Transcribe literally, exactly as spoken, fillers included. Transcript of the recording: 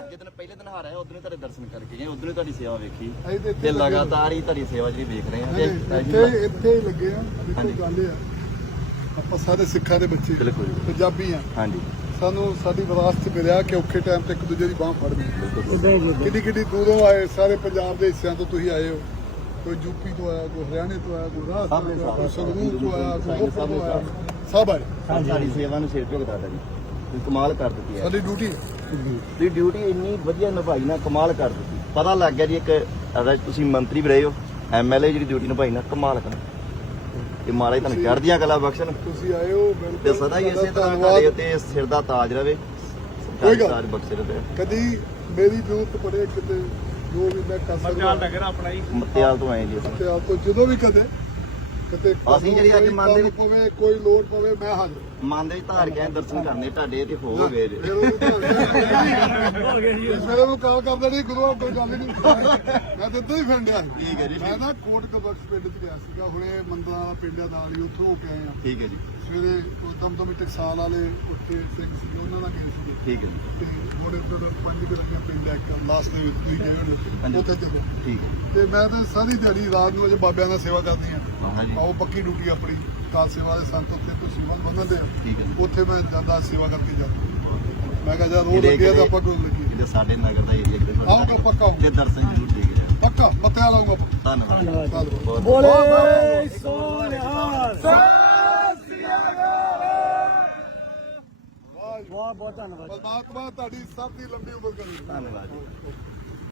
ਜਿੱਦਣ ਪਹਿਲੇ ਦਿਨ ਹਾਰਿਆ ਉਦੋਂ ਹੀ ਤੁਹਾਡੇ ਦਰਸ਼ਨ ਕਰਕੇ ਗਏ, ਉਦੋਂ ਹੀ ਤੁਹਾਡੀ ਸੇਵਾ ਵੇਖੀ ਤੇ ਲਗਾਤਾਰ ਹੀ ਤੁਹਾਡੀ ਸੇਵਾ ਜਿਹੜੀ ਵੇਖ ਰਹੇ ਆ। ਇੱਥੇ ਇੱਥੇ ਹੀ ਲੱਗੇ ਆ। ਦੇਖੋ ਗੱਲ ਇਹ ਆ, ਆਪਾਂ ਸਾਰੇ ਸਿੱਖਾਂ ਦੇ ਬੱਚੇ ਬਿਲਕੁਲ ਪੰਜਾਬੀ ਆ। ਹਾਂਜੀ, ਸਾਨੂੰ ਸਾਡੀ ਵਿਰਾਸਤ ਮਿਲਿਆ ਕਿ ਔਖੇ ਟਾਈਮ ਤੇ ਇੱਕ ਦੂਜੇ ਦੀ ਬਾਂਹ ਫੜਨੀ। ਕਿੰਨੀ ਕਿੰਨੀ ਦੂਰੋਂ ਆਏ, ਸਾਰੇ ਪੰਜਾਬ ਦੇ ਹਿੱਸਿਆਂ ਤੋਂ ਤੁਸੀਂ ਆਏ ਹੋ। ਕੋਈ ਯੂਪੀ ਤੋਂ ਆਇਆ, ਕੋਈ ਹਰਿਆਣੇ ਤੋਂ ਆਇਆ, ਕੋਈ ਰਾਜਸਥਾਨ ਤੋਂ ਆਇਆ, ਕੋਈ ਸੰਗਰੂਰ ਤੋਂ ਆਇਆ, ਕੋਈ ਰੋਪੜ ਤੋਂ ਆਇਆ, ਸਭ ਆਏ। ਸਾਡੀ ਸੇਵਾ ਨੂੰ ਸਿਰ ਝੁਕਦਾ ਜੀ, ਤੁਸੀਂ ਕਮਾਲ ਕਰ ਦਿੱਤੀ ਹੈ। ਸਾਡੀ ਡਿਊਟੀ ਦੀ ਡਿਊਟੀ ਇੰਨੀ ਵਧੀਆ ਨਿਭਾਈ ਨਾ, ਕਮਾਲ ਕਰ ਦਿੱਤੀ। ਪਤਾ ਲੱਗ ਗਿਆ ਜੀ ਇੱਕ ਅਗਰ ਤੁਸੀਂ ਮੰਤਰੀ ਵੀ ਰਹੇ ਹੋ, ਐਮਐਲਏ ਜਿਹੜੀ ਡਿਊਟੀ ਨਿਭਾਈ ਨਾ, ਕਮਾਲ ਕਰ। ਤੇ ਮਹਾਰਾਜ ਤੁਹਾਨੂੰ ਚੜ੍ਹਦੀਆਂ ਕਲਾ ਬਖਸ਼ਣ। ਤੁਸੀਂ ਆਏ ਹੋ ਤੇ ਸਦਾ ਹੀ ਇਸੇ ਤਰ੍ਹਾਂ ਤੁਹਾਡੇ ਉੱਤੇ ਸਿਰ ਦਾ ਤਾਜ ਰਵੇ, ਕੋਈ ਗੱਲ ਤਾਜ ਬਖਸ਼ੇ ਰਵੇ। ਕਦੀ ਮੇਰੀ ਜ਼ਰੂਰਤ ਪੜੇ ਕਿਤੇ ਜੋ ਵੀ ਮੈਂ ਕਰ ਸਕਦਾ ਨਗਰ ਆਪਣਾ ਹੀ ਮੱਤੇਵਾਲ ਤੋਂ ਆਏ ਜੀ ਅਸੀਂ। ਮੱਤੇਵਾਲ ਤੋਂ ਜਦੋਂ ਵੀ ਕਦੇ ਕਿਤੇ ਅਸੀਂ ਜਿਹੜੀ ਅੱਜ ਮਨ ਦੇ ਵਿੱਚ ਪਵੇ, ਕੋਈ ਲੋੜ ਪਵੇ, ਮੈਂ ਹਾਜ਼ਰ। ਮਨ ਦੇ ਵਿੱਚ ਧਾਰ ਕੇ ਦਰਸ਼ਨ ਕਰਨੇ ਤੁਹਾਡੇ ਤੇ ਹੋ ਗਏ ਜੀ। ਮੇਰੇ ਨੂੰ ਕਾਲ ਕਰਦਾ ਨਹੀਂ, ਗੁਰੂ ਕੋਈ ਗੱਲ ਨਹੀਂ। ਮੈਂ ਤਾਂ ਇੱਦਾਂ ਹੀ ਫਿਰਦਿਆ ਠੀਕ ਹੈ ਜੀ। ਮੈਂ ਨਾ ਕੋਟ ਕਬਖਸ਼ ਪਿੰਡ ਚ ਗਿਆ ਸੀਗਾ, ਹੁਣੇ ਮੰਦਰਾਂ ਵਾਲਾ ਪਿੰਡ ਨਾਲ ਹੀ, ਉੱਥੋਂ ਹੋ ਕੇ ਆਏ ਆ। ਠੀਕ ਹੈ ਜੀ। ਸਵੇਰੇ ਦਮ ਦਮ ਟਕਸਾਲ ਵਾਲੇ ਉੱਥੇ ਸਿੰਘ ਸੀਗੇ, ਉਹਨਾਂ ਨਾਲ ਗਏ ਸੀਗੇ। ਠੀਕ ਹੈ ਜੀ। ਤੇ ਹੁਣ ਇੱਧਰ ਪੰਜ ਗਲੀਆਂ ਪਿੰਡ ਹੈ ਇੱਕ ਲਾਸਟ ਦੇ ਵਿੱਚ ਤੁਸੀਂ ਗਏ ਹੋਣੇ, ਉੱਥੇ ਚੱਲੋ। ਠੀਕ ਹੈ। ਤੇ ਮੈਂ ਤਾਂ ਸਾਰੀ ਦਿਹਾੜੀ ਰਾਤ ਨੂੰ ਅਜੇ ਬਾਬਿਆਂ ਨਾਲ ਸੇਵਾ ਕਰਨੀ ਆ। ਹਾਂਜੀ। ਆਓ ਪੱਕੀ ਡਿਊਟੀ ਆਪਣੀ, ਕਾਰ ਸੇਵਾ ਦੇ ਸੰਤ ਉੱਥੇ ਤੁਸੀਂ ਮਨ ਬੰਨਦੇ ਆ। ਠੀਕ ਹੈ ਜੀ। ਉੱਥੇ ਮੈਂ ਜਾਂਦਾ ਸੇਵਾ ਕਰਕੇ ਜਾਂਦਾ। ਮੈਂ ਕਿਹਾ ਜਦ ਉਹ ਲੱਗਿਆ ਤਾਂ ਆਪਾਂ ਕੋਈ ਲੱਗੀ ਇਹਦੇ ਸਾਡੇ ਨਗਰ ਦਾ ਏਰੀਆ ਕਿਤੇ ਆਊਗਾ ਪੱਕਾ ਆਊਗਾ। ਜੇ ਦਰਸ਼ਨ ਜ਼ਰੂਰ ਦੇ ਕੇ ਜਾਓ। ਪੱਕਾ ਮੱਤਿਆ ਲਾਊਗਾ। ਧੰਨਵਾਦ। ਬੋਲੇ ਸੋਨਿਹਾਲ। ਬਹੁਤ ਬਹੁਤ ਧੰਨਵਾਦ। ਪਰਮਾਤਮਾ ਤੁਹਾਡੀ ਸਭ ਦੀ ਲੰਬੀ ਉਮਰ ਕਰੇ। ਧੰਨਵਾਦ ਜੀ।